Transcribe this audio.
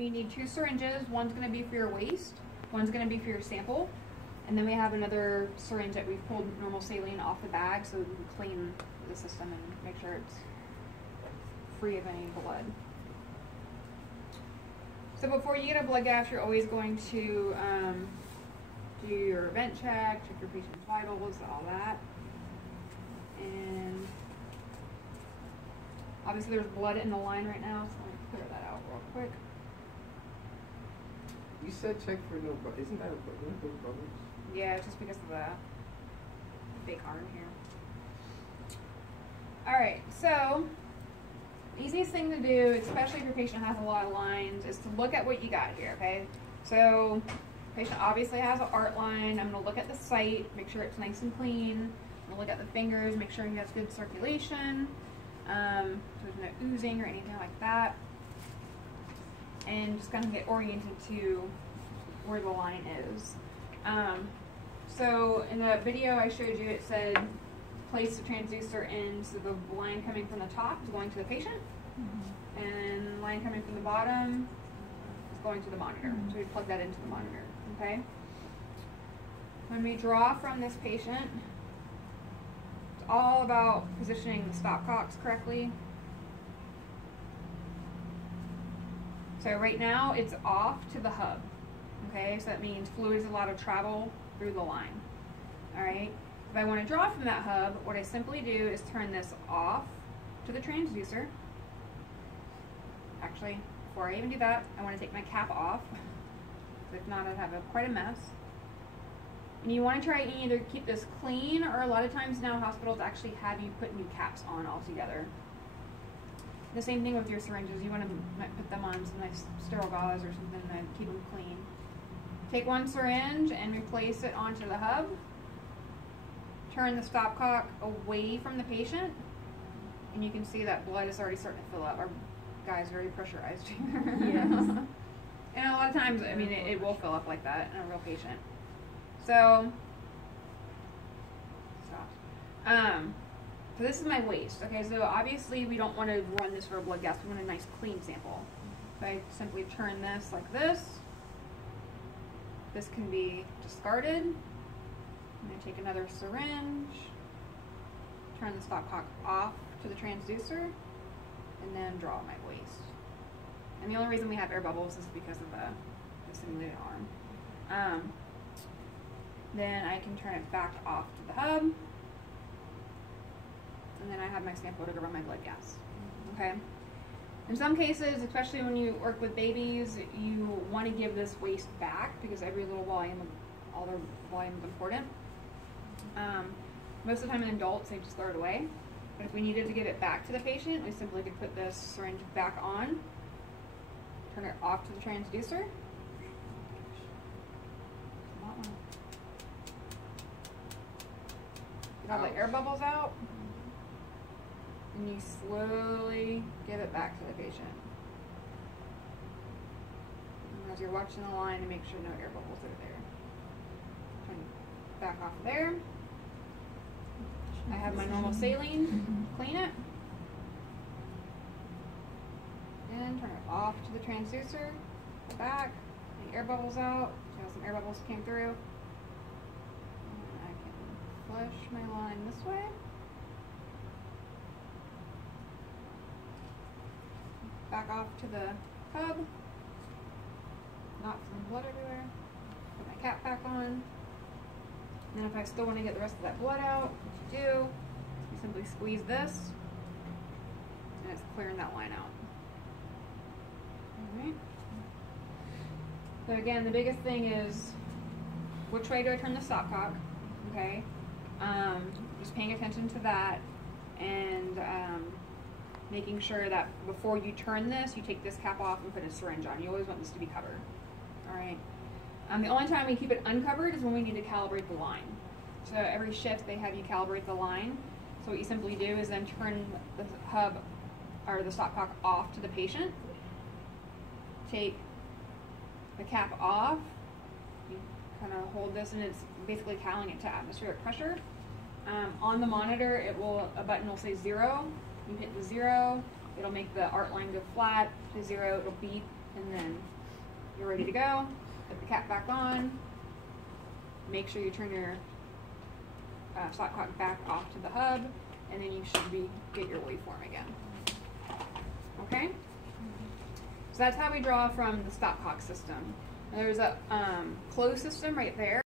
you need 2 syringes. One's going to be for your waste, one's going to be for your sample, and then we have another syringe that we've pulled normal saline off the bag so we can clean the system and make sure it's free of any blood. So before you get a blood gas, you're always going to do your vent check your patient's vitals, all that. And obviously there's blood in the line right now, so let me clear that out real quick. You said check for no, but isn't that those bubbles? Yeah, it's just because of the fake arm here. Alright, so the easiest thing to do, especially if your patient has a lot of lines, is to look at what you got here, okay? So, patient obviously has an art line. I'm going to look at the site, make sure it's nice and clean. I'm going to look at the fingers, make sure he has good circulation. So there's no oozing or anything like that. And just kind of get oriented to where the line is. So in the video I showed you, it said place the transducer in, so the line coming from the top is going to the patient, and line coming from the bottom is going to the monitor. So we plug that into the monitor, okay? When we draw from this patient, it's all about positioning the stopcocks correctly. So right now it's off to the hub, okay? So that means fluid is allowed to travel through the line, all right? If I want to draw from that hub, what I simply do is turn this off to the transducer. Actually, before I even do that, I want to take my cap off. If not, I'd have quite a mess. And you want to try and either keep this clean, or a lot of times now hospitals actually have you put new caps on altogether. The same thing with your syringes. You want to put them on some nice sterile gauze or something to keep them clean. Take one syringe and replace it onto the hub. Turn the stopcock away from the patient, and you can see that blood is already starting to fill up. Our guy's very pressurized here. Yes. And a lot of times, I mean, it will fill up like that in a real patient. So, stop. So this is my waste. Okay, so obviously we don't want to run this for a blood gas. We want a nice clean sample. So I simply turn this like this. This can be discarded. I'm going to take another syringe, turn the stopcock off to the transducer, and then draw my waste. And the only reason we have air bubbles is because of the simulated arm. Then I can turn it back off to the hub, and then I have my sample to run my blood gas. Okay? In some cases, especially when you work with babies, you want to give this waste back because every little volume, all their volume is important. Most of the time in adults, they just throw it away. But if we needed to give it back to the patient, we simply could put this syringe back on, turn it off to the transducer. Get all the air bubbles out, and you slowly give it back to the patient. And as you're watching the line, to make sure no air bubbles are there. Turn it back off there. I have my normal saline, clean it, and turn it off to the transducer, go back, the air bubbles out, see how some air bubbles came through. And I can flush my line this way. Back off to the hub, not some blood everywhere, put my cap back on. And then if I still want to get the rest of that blood out, what you do, you simply squeeze this, and it's clearing that line out. Alright. So again, the biggest thing is, which way do I turn the stopcock? Okay. Just paying attention to that, and making sure that before you turn this, you take this cap off and put a syringe on. You always want this to be covered. Alright. The only time we keep it uncovered is when we need to calibrate the line. So every shift they have you calibrate the line. So what you simply do is then turn the hub or the stopcock off to the patient. Take the cap off. You kind of hold this, and it's basically calibrating it to atmospheric pressure. On the monitor, a button will say 0. You hit the 0. It'll make the art line go flat to 0. It'll beep. and then you're ready to go. Put the cap back on. Make sure you turn your stop clock back off to the hub, and then you should get your waveform again. Okay? So that's how we draw from the stopcock system. And there's a closed system right there.